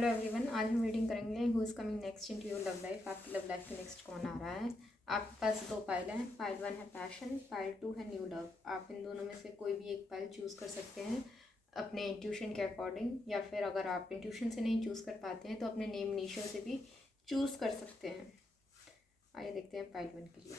Hello everyone, आज हम reading करेंगे who is coming next into your love life. आपकी लव लाइफ में नेक्स्ट कौन आ रहा है। आपके पास दो पाइल हैं। पाइल 1 है पैशन, पाइल 2 है न्यू लव। आप इन दोनों में से कोई भी एक पाइल चूज़ कर सकते हैं अपने इंट्यूशन के अकॉर्डिंग, या फिर अगर आप इंट्यूशन से नहीं चूज़ कर पाते हैं तो अपने नेम इनिशियल से भी चूज़ कर सकते हैं। आइए देखते हैं पाइल 1 के लिए।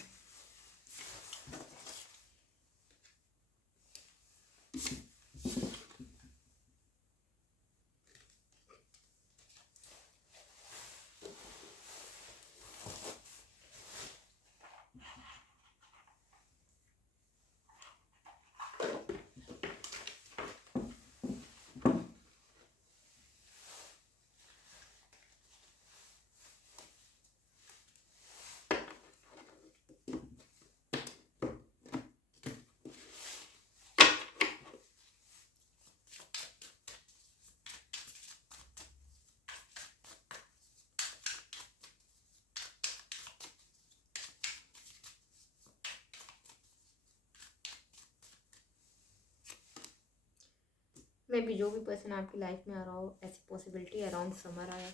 मे भी जो भी पर्सन आपकी लाइफ में आ रहा हो, ऐसी पॉसिबिलिटी अराउंड समर आया।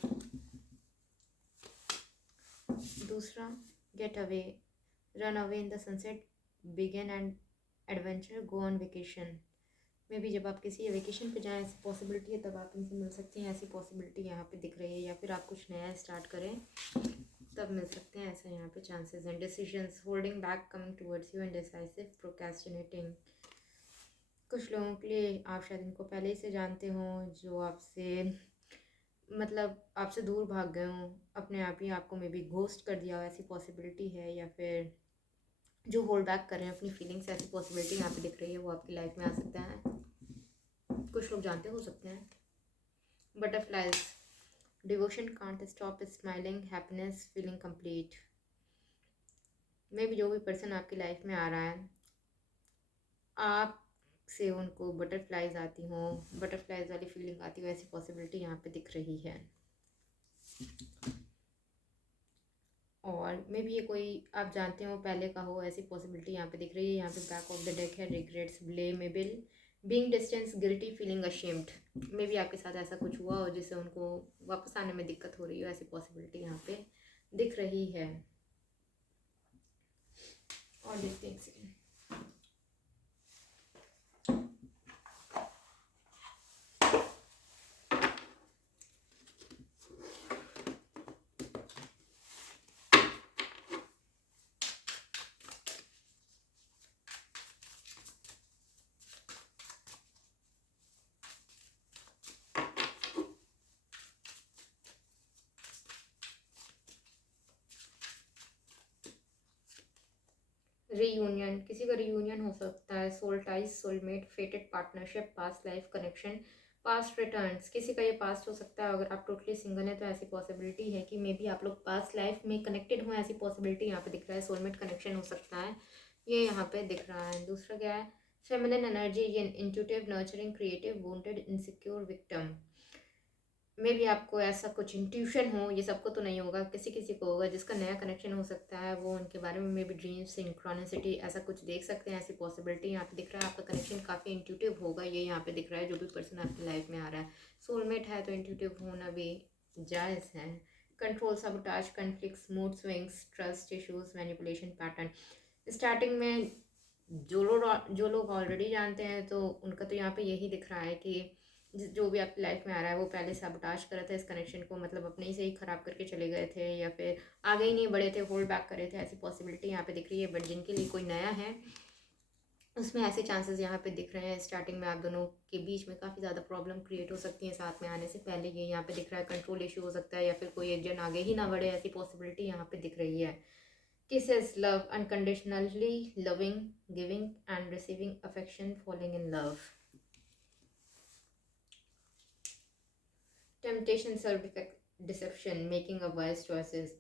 दूसरा, get away, run away in the sunset, begin and adventure, go on vacation. मे भी जब आप किसी वेकेशन पे जाएं, ऐसी पॉसिबिलिटी है, तब आप इनसे मिल सकते हैं। ऐसी पॉसिबिलिटी यहाँ पे दिख रही है। या फिर आप कुछ नया स्टार्ट करें तब मिल सकते हैं, ऐसा यहाँ पे चांसेस हैं। Decisions, holding back, coming towards you, indecisive, procrastinating. कुछ लोगों के लिए आप शायद इनको पहले ही से जानते हो, जो आपसे मतलब आपसे दूर भाग गए हों, अपने आप ही आपको मे बी घोस्ट कर दिया हो, ऐसी पॉसिबिलिटी है। या फिर जो होल्ड बैक कर रहे हैं अपनी फीलिंग्स, ऐसी पॉसिबिलिटी यहाँ पे दिख रही है, वो आपकी लाइफ में आ सकता है। कुछ लोग जानते हो सकते हैं। Butterflies, devotion can't stop smiling, happiness, feeling complete. मे भी जो भी पर्सन आपकी लाइफ में आ रहा है, आप से उनको बटरफ्लाइज आती हो, बटरफ्लाइज वाली फीलिंग आती हो, ऐसी पॉसिबिलिटी यहाँ पे दिख रही है। और मे भी ये कोई आप जानते हो पहले का हो, ऐसी पॉसिबिलिटी यहाँ पे दिख रही है। यहाँ पे बैक ऑफ द डेक है regrets, blameable, being distance, guilty, feeling ashamed. मे भी आपके साथ ऐसा कुछ हुआ हो जिससे उनको वापस आने में दिक्कत हो रही हो, ऐसी पॉसिबिलिटी यहाँ पे दिख रही है। और देखते हैं सेकेंड। रीयूनियन, किसी का रीयूनियन हो सकता है। Soul ties, soulmate, fated partnership, past life connection, past returns. किसी का ये पास्ट हो सकता है। अगर आप टोटली सिंगल है तो ऐसी पॉसिबिलिटी है कि मे बी आप लोग पास्ट लाइफ में कनेक्टेड हो, ऐसी पॉसिबिलिटी यहाँ पे दिख रहा है। सोलमेट कनेक्शन हो सकता है, ये यहाँ पे दिख रहा है। दूसरा क्या है, feminine energy, intuitive, nurturing, creative, wanted, insecure, victim. मे भी आपको ऐसा कुछ इंट्यूशन हो, ये सबको तो नहीं होगा, किसी किसी को होगा जिसका नया कनेक्शन हो सकता है। वो उनके बारे में मे भी ड्रीम्स, सिंक्रोनिसिटी, ऐसा कुछ देख सकते हैं। ऐसी पॉसिबिलिटी यहाँ पे दिख रहा है। आपका कनेक्शन काफ़ी इंट्यूटिव होगा, ये यहाँ पे दिख रहा है। जो भी पर्सन आपकी लाइफ में आ रहा है, सोलमेट है तो इंट्यूटिव होना भी जायज़ है। Control, sabotage, conflicts, mood swings, trust issues, manipulation pattern. Starting में जो लोग ऑलरेडी जानते हैं तो उनका तो यहाँ पे यही दिख रहा है कि जो भी आपकी लाइफ में आ रहा है वो पहले साबोटाज करा था इस कनेक्शन को, मतलब अपने ही से ही ख़राब करके चले गए थे, या फिर आगे ही नहीं बढ़े थे, होल्ड बैक करे थे। ऐसी पॉसिबिलिटी यहाँ पे दिख रही है। बट जिनके लिए कोई नया है, उसमें ऐसे चांसेस यहाँ पे दिख रहे हैं। स्टार्टिंग में आप दोनों के बीच में काफ़ी ज़्यादा प्रॉब्लम क्रिएट हो सकती है साथ में आने से पहले, ये यहाँ पे दिख रहा है। कंट्रोल इशू हो सकता है, या फिर कोई एक जन आगे ही ना बढ़े, ऐसी पॉसिबिलिटी यहाँ पे दिख रही है। Kisses, love, unconditionally loving, giving and receiving affection, falling in love. Temptation, self deception, making a wise choices.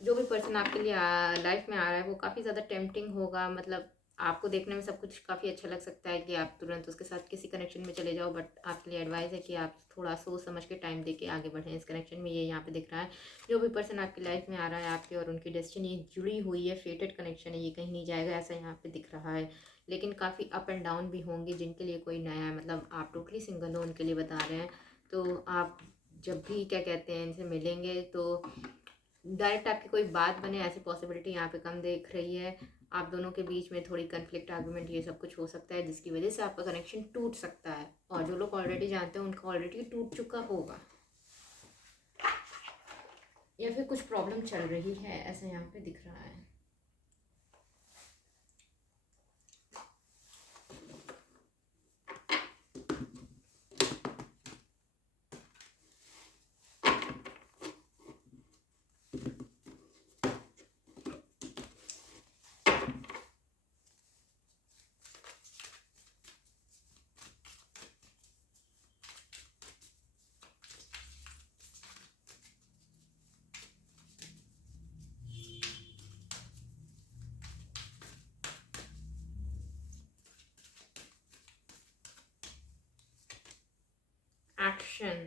जो भी पर्सन आपके लिए लाइफ में आ रहा है वो काफ़ी ज़्यादा टेम्पटिंग होगा। मतलब आपको देखने में सब कुछ काफ़ी अच्छा लग सकता है कि आप तुरंत उसके साथ किसी कनेक्शन में चले जाओ, बट आपके लिए एडवाइस है कि आप थोड़ा सोच समझ के टाइम दे के आगे बढ़ें इस कनेक्शन में, ये यहाँ पे दिख रहा है। जो भी पर्सन आपकी लाइफ में आ रहा है, आपके और उनकी डेस्टिनी जुड़ी हुई है, फेटेड कनेक्शन है, ये कहीं नहीं जाएगा, ऐसा यहाँ पे दिख रहा है। लेकिन काफ़ी अप एंड डाउन भी होंगे जिनके लिए कोई नया है। मतलब आप टोटली सिंगल हो, उनके लिए बता रहे हैं, तो आप जब भी क्या कहते हैं इनसे मिलेंगे तो डायरेक्ट आपकी कोई बात बने ऐसी पॉसिबिलिटी यहाँ पे कम दिख रही है। आप दोनों के बीच में थोड़ी कन्फ्लिक्ट आर्गुमेंट ये सब कुछ हो सकता है जिसकी वजह से आपका कनेक्शन टूट सकता है, और जो लोग ऑलरेडी जानते हैं उनका ऑलरेडी टूट चुका होगा, या फिर कुछ प्रॉब्लम चल रही है ऐसा यहाँ पे दिख रहा है। एक्शन,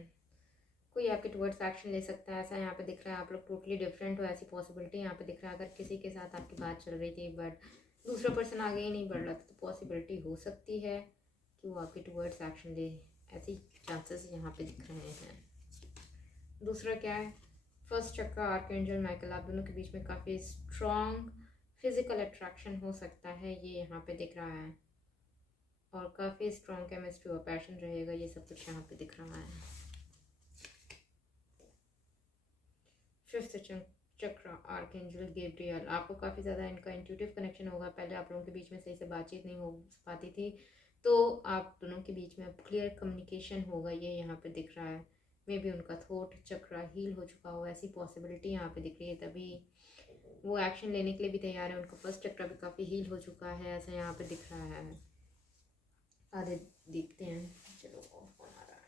कोई आपके टुवर्ड्स एक्शन ले सकता है ऐसा यहाँ पे दिख रहा है। आप लोग टोटली डिफरेंट हो ऐसी पॉसिबिलिटी यहाँ पे दिख रहा है। अगर किसी के साथ आपकी बात चल रही थी बट दूसरा पर्सन आगे ही नहीं बढ़ रहा था तो पॉसिबिलिटी हो सकती है कि वो आपके टुवर्ड्स एक्शन ले, ऐसी चांसेस यहाँ पे दिख रहे हैं। दूसरा क्या है, फर्स्ट चक्र आर्कएंजल माइकल, आप दोनों के बीच में काफ़ी स्ट्रॉन्ग फिजिकल अट्रैक्शन हो सकता है ये यहाँ पे दिख रहा है, और काफ़ी स्ट्रॉन्ग केमिस्ट्री और पैशन रहेगा, ये सब कुछ यहाँ पे दिख रहा है। फिफ्थ चक्र आर्कएंजल गैब्रियल, आपको काफ़ी ज़्यादा इनका इंट्यूटिव कनेक्शन होगा। पहले आप लोगों के बीच में सही से बातचीत नहीं हो पाती थी, तो आप दोनों के बीच में अब क्लियर कम्युनिकेशन होगा, ये यहाँ पे दिख रहा है। मे बी उनका थॉट चक्र हील हो चुका हो, ऐसी पॉसिबिलिटी यहाँ पे दिख रही है, तभी वो एक्शन लेने के लिए भी तैयार है। उनका फर्स्ट चक्र भी काफ़ी हील हो चुका है ऐसा यहाँ पे दिख रहा है। आगे देखते हैं, चलो कौन आ रहा है।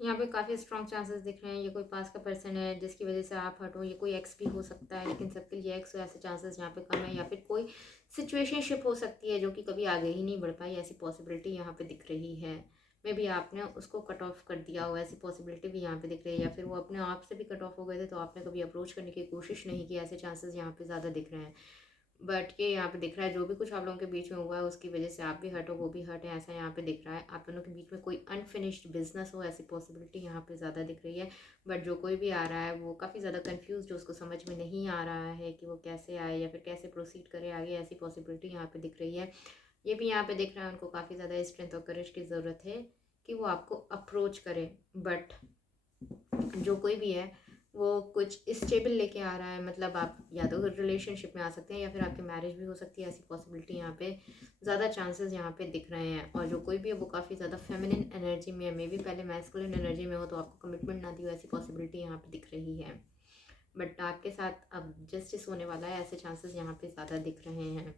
यहाँ पे काफ़ी स्ट्रॉन्ग चांसेस दिख रहे हैं। ये कोई पास का पर्सन है जिसकी वजह से आप हटो, ये कोई एक्स भी हो सकता है, लेकिन सबके लिए एक्स हो ऐसे चांसेस यहाँ पे कम है। या फिर कोई सिचुएशनशिप हो सकती है जो कि कभी आगे ही नहीं बढ़ पाई, ऐसी पॉसिबिलिटी यहाँ पे दिख रही है। मे बी आपने उसको कट ऑफ कर दिया हो, ऐसी पॉसिबिलिटी भी यहाँ पे दिख रही है। या फिर वो अपने आप से भी कट ऑफ हो गए थे तो आपने कभी अप्रोच करने की कोशिश नहीं की, ऐसे चांसेस यहाँ पे ज़्यादा दिख रहे हैं। बट ये यहाँ पे दिख रहा है जो भी कुछ आप लोगों के बीच में हुआ है उसकी वजह से आप भी हटो वो भी हटे, ऐसा यहाँ पे दिख रहा है। आप दोनों के बीच में कोई अनफिनिश्ड बिजनेस हो, ऐसी पॉसिबिलिटी यहाँ पे ज़्यादा दिख रही है। बट जो कोई भी आ रहा है वो काफ़ी ज़्यादा कंफ्यूज, जो उसको समझ में नहीं आ रहा है कि वो कैसे आए या फिर कैसे प्रोसीड करे आगे, ऐसी पॉसिबिलिटी यहाँ पे दिख रही है। ये भी यहाँ पे दिख रहा है उनको काफ़ी ज़्यादा स्ट्रेंथ और करेज की ज़रूरत है कि वो आपको अप्रोच करे। बट जो कोई भी है वो कुछ स्टेबल लेके आ रहा है, मतलब आप या तो रिलेशनशिप में आ सकते हैं या फिर आपकी मैरिज भी हो सकती है, ऐसी पॉसिबिलिटी यहाँ पे ज़्यादा चांसेस यहाँ पे दिख रहे हैं। और जो कोई भी है वो काफ़ी ज़्यादा फेमिनिन एनर्जी में है, मे बी पहले मैस्कुलिन एनर्जी में हो तो आपको कमिटमेंट ना दी हो, ऐसी पॉसिबिलिटी यहाँ पे दिख रही है। बट आपके साथ अब जस्टिस होने वाला है, ऐसे चांसेस यहाँ पे ज़्यादा दिख रहे हैं।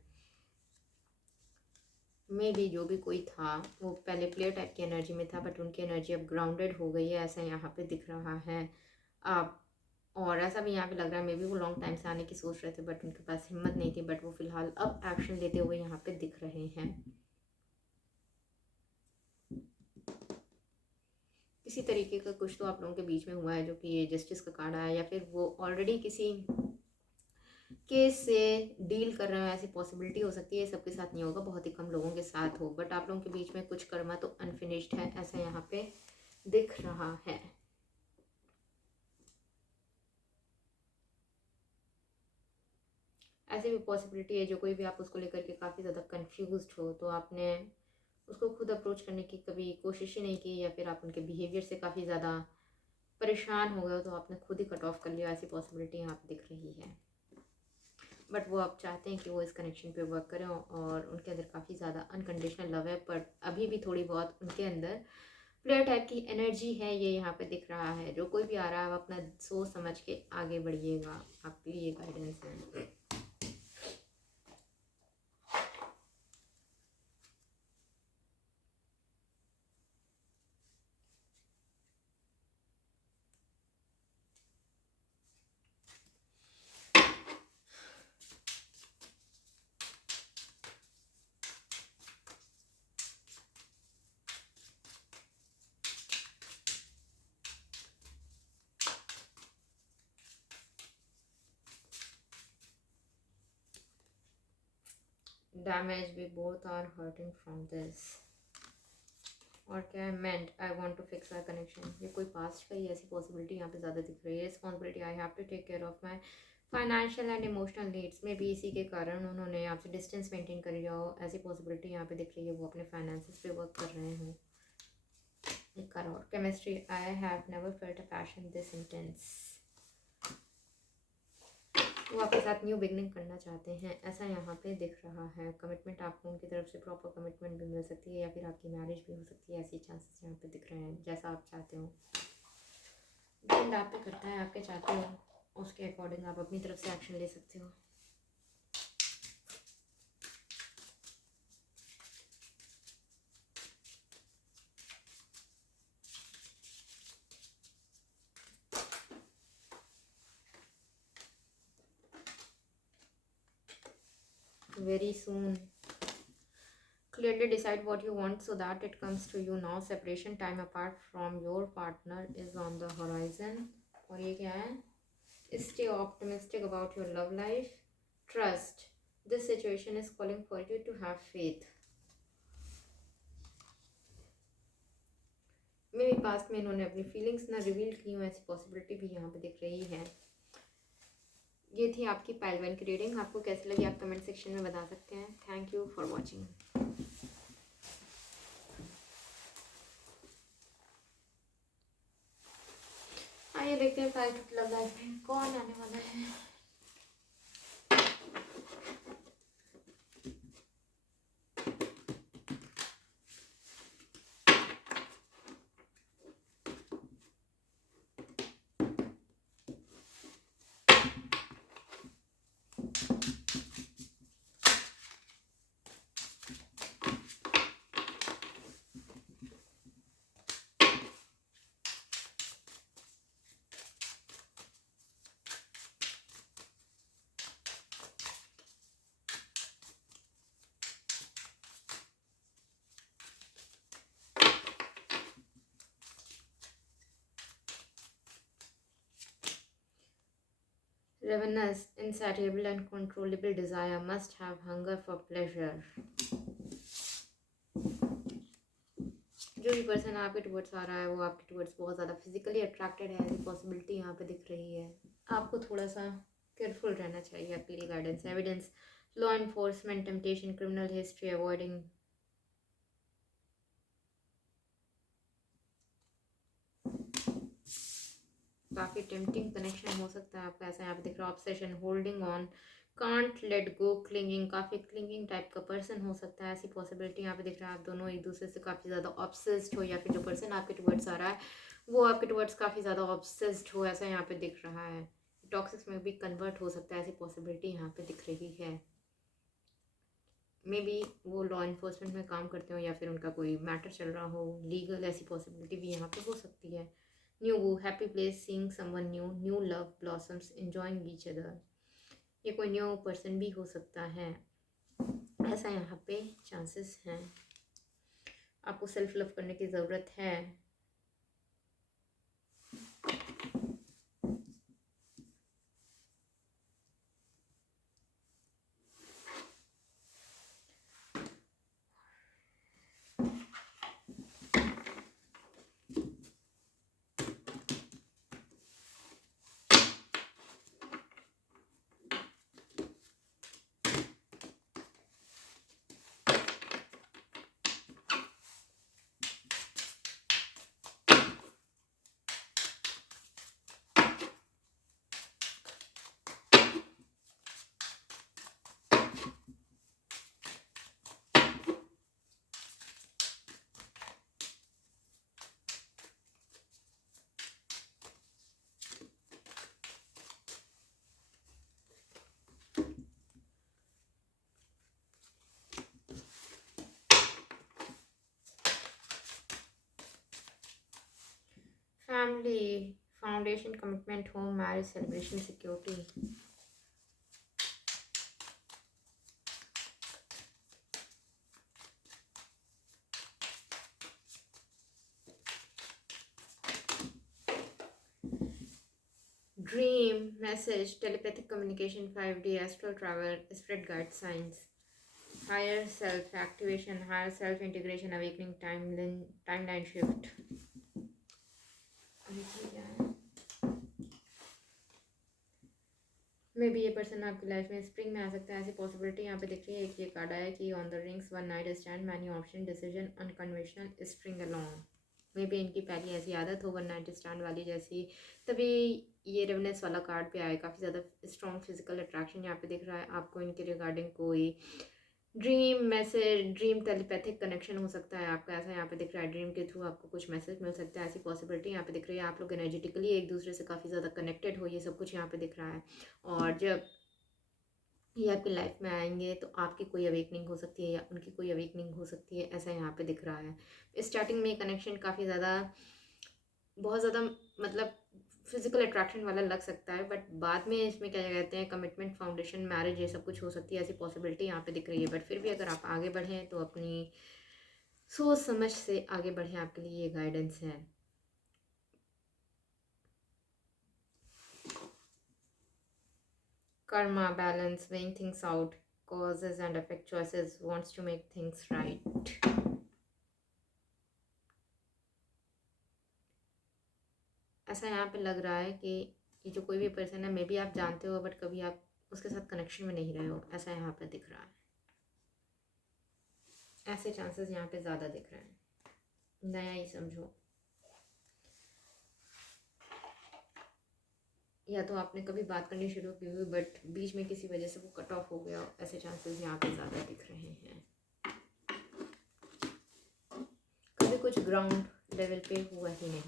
मे बी जो भी कोई था वो पहले प्लेयर टाइप की एनर्जी में था बट उनकी एनर्जी अब ग्राउंडेड हो गई है, ऐसा यहाँ पे दिख रहा है। आप और ऐसा भी यहाँ पे लग रहा है मे बी वो लॉन्ग टाइम से आने की सोच रहे थे बट उनके पास हिम्मत नहीं थी, बट वो फिलहाल अब एक्शन लेते हुए यहाँ पे दिख रहे हैं। किसी तरीके का कुछ तो आप लोगों के बीच में हुआ है जो कि ये जस्टिस का कार्ड आया, या फिर वो ऑलरेडी किसी केस से डील कर रहे हैं, ऐसी पॉसिबिलिटी हो सकती है। सबके साथ नहीं होगा, बहुत ही कम लोगों के साथ हो, बट आप लोगों के बीच में कुछ कर्मा तो अनफिनिश्ड है, ऐसा यहाँ पे दिख रहा है। ऐसी भी पॉसिबिलिटी है जो कोई भी आप उसको लेकर के काफ़ी ज़्यादा कंफ्यूज्ड हो, तो आपने उसको खुद अप्रोच करने की कभी कोशिश ही नहीं की, या फिर आप उनके बिहेवियर से काफ़ी ज़्यादा परेशान हो गए हो, तो आपने खुद ही कट ऑफ कर लिया। ऐसी पॉसिबिलिटी यहाँ पे दिख रही है। बट वो आप चाहते हैं कि वो इस कनेक्शन पे वर्क करें, और उनके अंदर काफ़ी ज़्यादा अनकंडीशनल लव है, बट अभी भी थोड़ी बहुत उनके अंदर प्लेयर टाइप की एनर्जी है, ये यहाँ पे दिख रहा है। जो कोई भी आ रहा है, आप अपना सोच समझ के आगे बढ़िएगा, आपके लिए गाइडेंस है। Damage, we both are hurting from this. और क्या है, meant I want to fix our connection. ये कोई पास्ट का ही ऐसी पॉसिबिलिटी यहाँ पे ज़्यादा दिख रही है। Responsibility, I have to take care of my financial and emotional needs में भी इसी के कारण उन्होंने आपसे डिस्टेंस मेंटेन कर लिया हो, ऐसी पॉसिबिलिटी यहाँ पे दिख रही है। वो अपने फाइनेंसिस पे वर्क कर रहे हो। एक और chemistry, I have never felt a passion this intense. वो आपके साथ न्यू बिगनिंग करना चाहते हैं, ऐसा यहाँ पे दिख रहा है। कमिटमेंट, आपको उनकी तरफ से प्रॉपर कमिटमेंट भी मिल सकती है, या फिर आपकी मैरिज भी हो सकती है। ऐसी चांसेस यहाँ पे दिख रहे हैं, जैसा आप चाहते हो। डिपेंड आप पे करता है, आपके चाहते हो उसके अकॉर्डिंग आप अपनी तरफ से एक्शन ले सकते हो। Very soon, clearly decide what you want so that it comes to you now. Separation, time apart from your partner is on the horizon. और ये क्या है, stay optimistic about your love life, trust this situation is calling for you to have faith. मे भी past में इन्होंने अपनी feelings ना reveal की हो, ऐसी पॉसिबिलिटी भी यहाँ पे दिख रही है। ये थी आपकी पाइल वन की रीडिंग। आपको कैसी लगी आप कमेंट सेक्शन में बता सकते हैं। Thank you for watching. आइए देखते हैं फाइव टू लव लाइफ में कौन आने वाला है। Ravenous, insatiable and controllable desire, must have hunger for pleasure. जो भी पर्सन आपके टुवर्ड्स आ रहा है वो आपके टुवर्ड्स बहुत ज़्यादा फिजिकली अट्रैक्टेड है, ऐसी पॉसिबिलिटी यहाँ पे दिख रही है। आपको थोड़ा सा केयरफुल रहना चाहिए। आपके लिए guidance, evidence, law enforcement, temptation, criminal history, avoiding. काफ़ी टेम्पटिंग कनेक्शन हो सकता है आपका, ऐसा यहाँ पे दिख रहा है। Obsession, holding on, can't let go, clinging, काफ़ी क्लिंगिंग टाइप का पर्सन हो सकता है। ऐसी पॉसिबिलिटी यहाँ पे दिख रहा है। आप दोनों एक दूसरे से काफ़ी ज़्यादा ऑब्सेस्ड हो, या फिर जो पर्सन आपके टुवर्ड्स आ रहा है वो आपके टुवर्ड्स काफ़ी ज़्यादा ऑब्सेस्ड हो, ऐसा यहाँ पे दिख रहा है। टॉक्सिक्स में भी कन्वर्ट हो सकता है, ऐसी पॉसिबिलिटी यहाँ पे दिख रही है। मे बी वो लॉ इन्फोर्समेंट में काम करते हो, या फिर उनका कोई मैटर चल रहा हो लीगल, ऐसी पॉसिबिलिटी भी यहाँ पे हो सकती है। न्यू वो, happy place, seeing someone new, new love blossoms, enjoying each other. ये कोई न्यू पर्सन भी हो सकता है, ऐसा यहाँ पे चांसेस हैं। आपको सेल्फ लव करने की ज़रूरत है। Family, foundation, commitment, home, marriage, celebration, security. Dream, message, telepathic communication, 5D, astral travel, spirit guide, science, higher self activation, higher self integration, awakening, timeline shift. Maybe ये person आपकी life में spring में आ सकता है, ऐसी possibility यहाँ पे दिख रही है। एक ये कार्ड आया कि on the rings, one night stand, many option, decision, unconventional, spring along. May be इनकी पहली ऐसी आदत हो वन नाइट स्टैंड वाली जैसी, तभी ये रेवनेस वाला कार्ड पे आए। काफ़ी ज़्यादा स्ट्रॉन्ग फिजिकल अट्रैक्शन यहाँ पे दिख रहा है आपको इनके रिगार्डिंग। कोई dream message, dream telepathic connection हो सकता है आपका, ऐसा यहाँ पे दिख रहा है। ड्रीम के थ्रू आपको कुछ मैसेज मिल सकता है, ऐसी पॉसिबिलिटी यहाँ पे दिख रही है। आप लोग एनर्जेटिकली एक दूसरे से काफ़ी ज़्यादा कनेक्टेड हो, ये सब कुछ यहाँ पे दिख रहा है। और जब ये आपकी लाइफ में आएंगे तो आपकी कोई अवेकनिंग हो सकती है या उनकी कोई अवेकनिंग हो सकती है, ऐसा यहाँ पे दिख रहा है। स्टार्टिंग में कनेक्शन काफ़ी ज़्यादा, बहुत ज़्यादा मतलब फिजिकल अट्रैक्शन वाला लग सकता है, बट बाद में इसमें क्या कहते हैं, कमिटमेंट, फाउंडेशन, मैरिज, ये सब कुछ हो सकती है, ऐसी पॉसिबिलिटी यहाँ पे दिख रही है। बट फिर भी अगर आप आगे बढ़ें तो अपनी सोच समझ से आगे बढ़ें, आपके लिए ये गाइडेंस है। Karma, balance, weighing things out, causes and effect choices, wants to make things right। ऐसा यहाँ पे लग रहा है कि ये जो कोई भी पर्सन है, मे बी आप जानते हो बट कभी आप उसके साथ कनेक्शन में नहीं रहे हो, ऐसा यहाँ पे दिख रहा है। ऐसे चांसेस यहाँ पे ज़्यादा दिख रहे हैं, नया ही समझो। या तो आपने कभी बात करनी शुरू की हुई बट बीच में किसी वजह से वो कट ऑफ हो गया, ऐसे चांसेस यहाँ पे ज़्यादा दिख रहे हैं। कभी कुछ ग्राउंड लेवल पे हुआ ही नहीं।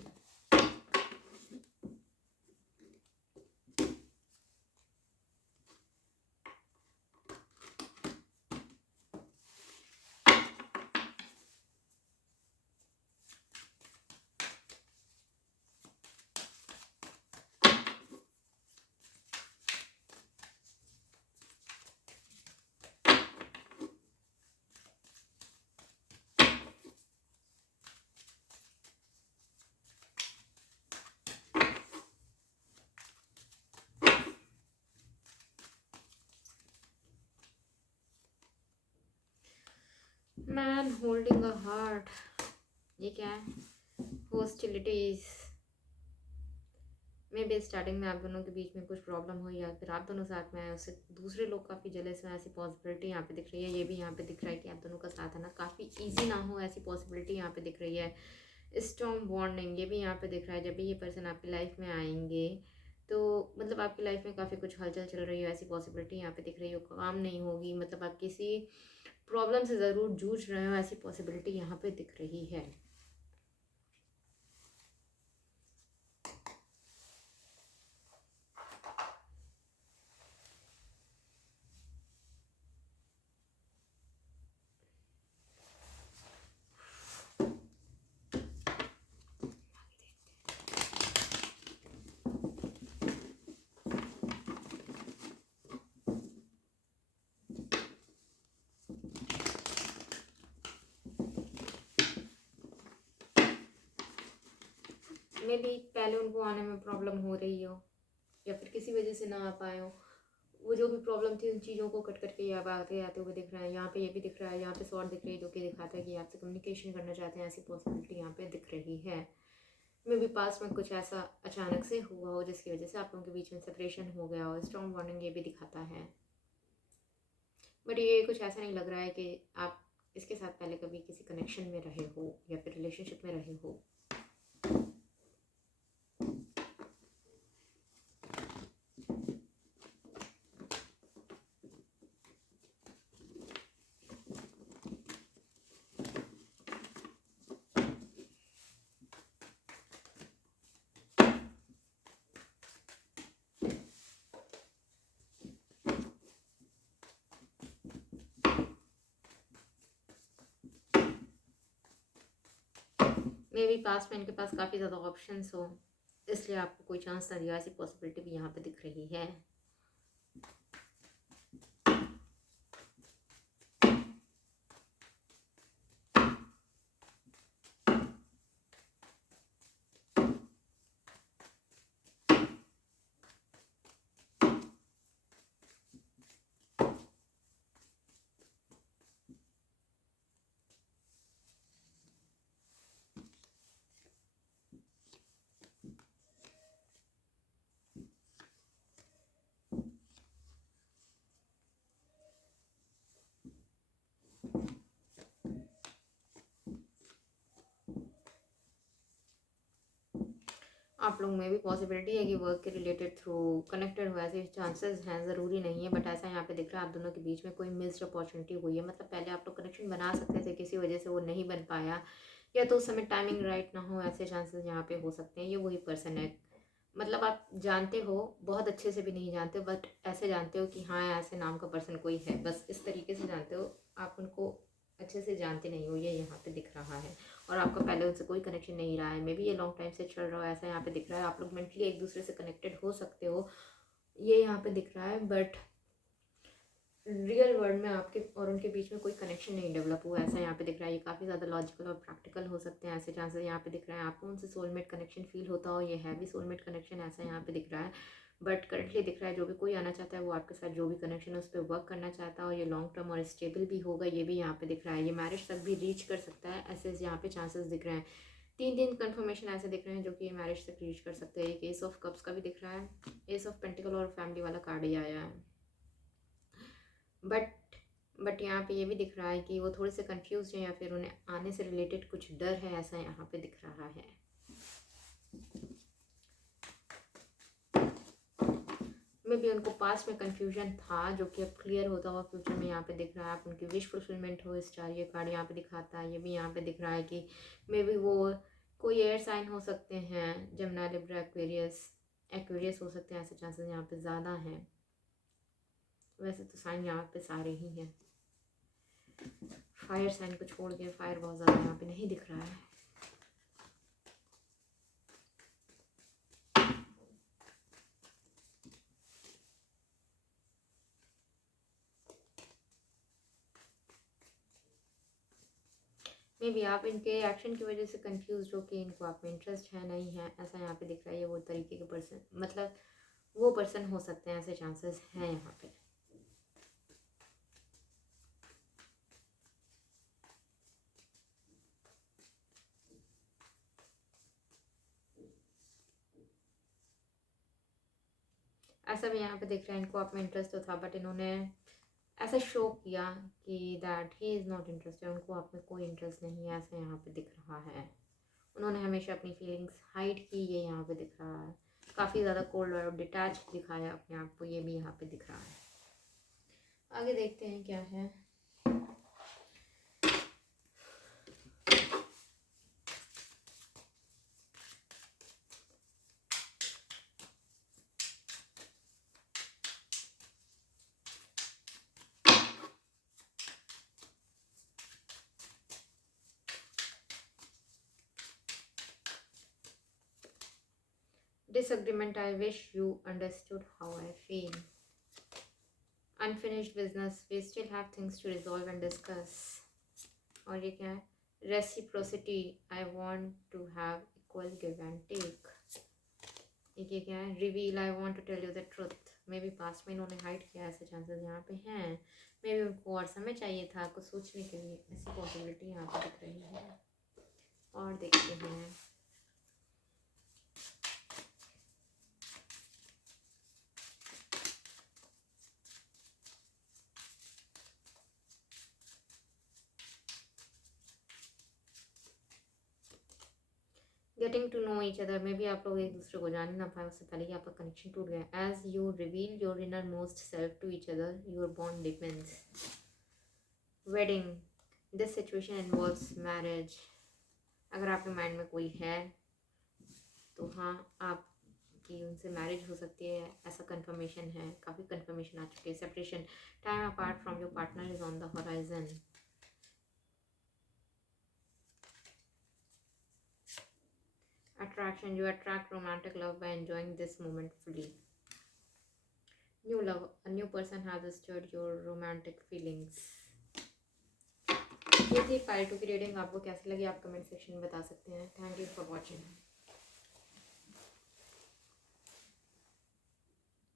मैन होल्डिंग अ हार्ट, ये क्या है? हॉस्टिलिटीज, मे बी स्टार्टिंग में आप दोनों के बीच में कुछ प्रॉब्लम हुई या फिर आप दोनों साथ में आए, उससे दूसरे लोग काफ़ी जेलस हैं, ऐसी पॉसिबिलिटी यहाँ पे दिख रही है। ये भी यहाँ पे दिख रहा है कि आप दोनों का साथ आना काफ़ी इजी ना हो, ऐसी पॉसिबिलिटी यहाँ पे दिख रही है। स्टॉर्म वार्निंग, ये भी यहाँ पे दिख रहा है। जब भी ये पर्सन आपकी लाइफ में आएंगे तो मतलब आपकी लाइफ में काफ़ी कुछ हलचल चल रही है, ऐसी पॉसिबिलिटी यहाँ पे दिख रही हो। काम नहीं होगी, मतलब आप किसी प्रॉब्लम से ज़रूर जूझ रहे हो, ऐसी पॉसिबिलिटी यहाँ पे दिख रही है। मे बी पहले उनको आने में प्रॉब्लम हो रही हो या फिर किसी वजह से ना आ पाए हो, वो जो भी प्रॉब्लम थी उन चीज़ों को कट करके ये अब आते आते हुए दिख रहा है। यहाँ पे ये भी दिख रहा है, यहाँ पे शॉर्ट दिख रही है जो कि दिखाता है कि आपसे कम्युनिकेशन करना चाहते हैं, ऐसी पॉसिबिलिटी यहाँ पे दिख रही है। मे बी पास में कुछ ऐसा अचानक से हुआ हो जिसकी वजह से आप लोगों के बीच में सेपरेशन हो गया हो, स्ट्रॉन्ग बॉन्डिंग ये भी दिखाता है। बट ये कुछ ऐसा नहीं लग रहा है कि आप इसके साथ पहले कभी किसी कनेक्शन में रहे हो या फिर रिलेशनशिप में रहे हो। मे बी पास में इनके पास काफ़ी ज़्यादा ऑप्शंस हो, इसलिए आपको कोई चांस ना दिया, ऐसी पॉसिबिलिटी भी यहाँ पे दिख रही है। आप लोग में भी पॉसिबिलिटी है कि वर्क के रिलेटेड थ्रू कनेक्टेड हो, ऐसे चांसेस हैं, ज़रूरी नहीं है, बट ऐसा यहाँ पे दिख रहा है आप दोनों के बीच में कोई मिस्ड अपॉर्चुनिटी हुई है। मतलब पहले आप लोग कनेक्शन बना सकते थे, किसी वजह से वो नहीं बन पाया, या तो उस समय टाइमिंग राइट ना हो, ऐसे चांसेस यहाँ पे हो सकते हैं। ये वही पर्सन है, मतलब आप जानते हो, बहुत अच्छे से भी नहीं जानते हो, बट ऐसे जानते हो कि हाँ ऐसे नाम का पर्सन कोई है, बस इस तरीके से जानते हो। आप उनको अच्छे से जानते नहीं हो, ये यहाँ पे दिख रहा है। और आपका पहले उनसे कोई कनेक्शन नहीं रहा है, मे बी ये लॉन्ग टाइम से चल रहा है, ऐसा यहाँ पे दिख रहा है। आप लोग मेंटली एक दूसरे से कनेक्टेड हो सकते हो, ये यहाँ पे दिख रहा है, बट रियल वर्ल्ड में आपके और उनके बीच में कोई कनेक्शन नहीं डेवलप हुआ, ऐसा यहाँ पे दिख रहा है। ये काफ़ी ज़्यादा लॉजिकल और प्रैक्टिकल हो सकते हैं, ऐसे चांसेस यहाँ पे दिख रहे हैं। आपको उनसे सोलमेट कनेक्शन फील होता हो, ये हैवी सोलमेट कनेक्शन ऐसा यहाँ पे दिख रहा है। बट करंटली दिख रहा है जो भी कोई आना चाहता है वो आपके साथ जो भी कनेक्शन है उस पर वर्क करना चाहता है, और ये लॉन्ग टर्म और स्टेबल भी होगा, ये भी यहाँ पे दिख रहा है। ये मैरिज तक भी रीच कर सकता है, ऐसे यहाँ पे चांसेस दिख रहे हैं। 3 कन्फर्मेशन ऐसे दिख रहे हैं जो कि ये मैरिज तक रीच कर सकते हैं। एक एस ऑफ कप्स का भी दिख रहा है, एस ऑफ पेंटिकल और फैमिली वाला कार्ड ही आया है। बट यहाँ पे ये भी दिख रहा है कि वो थोड़े से कंफ्यूज हैं, या फिर उन्हें आने से रिलेटेड कुछ डर है, ऐसा यहाँ पे दिख रहा है। मे भी उनको पास्ट में कंफ्यूजन था जो कि अब क्लियर होता हुआ फ्यूचर में यहाँ पे दिख रहा है। आप उनकी विश फुलफिलमेंट हो, स्टार ये कार्ड यहाँ पे दिखाता है। ये भी यहाँ पे दिख रहा है कि मे बी वो कोई एयर साइन हो सकते हैं, जमुना, लिब्रा, एक्वेरियस हो सकते हैं, ऐसे चांसेस यहाँ पे ज़्यादा हैं। वैसे तो साइन यहाँ पे सारे ही हैं, फायर साइन को छोड़ के फायर बहुत ज़्यादा यहाँ पे नहीं दिख रहा है। मे बी आप इनके एक्शन की वजह से कंफ्यूज हो कि इनको आप में इंटरेस्ट है नहीं है, ऐसा यहाँ पे दिख रहा है। ये वो तरीके के पर्सन, मतलब वो पर्सन हो सकते हैं, ऐसे चांसेस हैं यहाँ पे। ऐसा भी यहाँ पे दिख रहा है इनको आप में इंटरेस्ट तो था, बट इन्होंने ऐसा शो किया कि that he is not interested, उनको आप में कोई इंटरेस्ट नहीं है, ऐसा यहाँ पे दिख रहा है। उन्होंने हमेशा अपनी फीलिंग्स हाइड की, ये यहाँ पे दिख रहा है। काफ़ी ज़्यादा कोल्ड और डिटैच दिखाया अपने आप को, ये भी यहाँ पे दिख रहा है। आगे देखते हैं क्या है। Disagreement, I wish you understood how I feel. Unfinished business, we still have things to resolve and discuss. और ये क्या है? Reciprocity, I want to have equal give and take. ये क्या है? Reveal, I want to tell you the truth. May be past में इन्होंने hide किया, ऐसे चांसेस यहाँ पे हैं। मे बी उनको और समय चाहिए था कुछ सोचने के लिए, ऐसी पॉसिबिलिटी यहाँ पे दिख रही है। और देखते हैं। Getting to know each other, में भी आप लोग एक दूसरे को जान ही ना पाए, उससे पहले ही आपका कनेक्शन टूट गया। As you reveal your innermost self to each other, your bond depends. Wedding, this situation involves marriage. अगर आपके माइंड में कोई है तो हाँ, आपकी उनसे मैरिज हो सकती है, ऐसा कंफर्मेशन है। काफ़ी कंफर्मेशन आ चुकी है। Separation, time apart from your partner is on the horizon. Attraction, you attract romantic love by enjoying this moment fully. New love, a new person has stirred your romantic feelings. ये थी part 2 की reading. आपको कैसी लगी आप comment section में बता सकते हैं। Thank you for watching.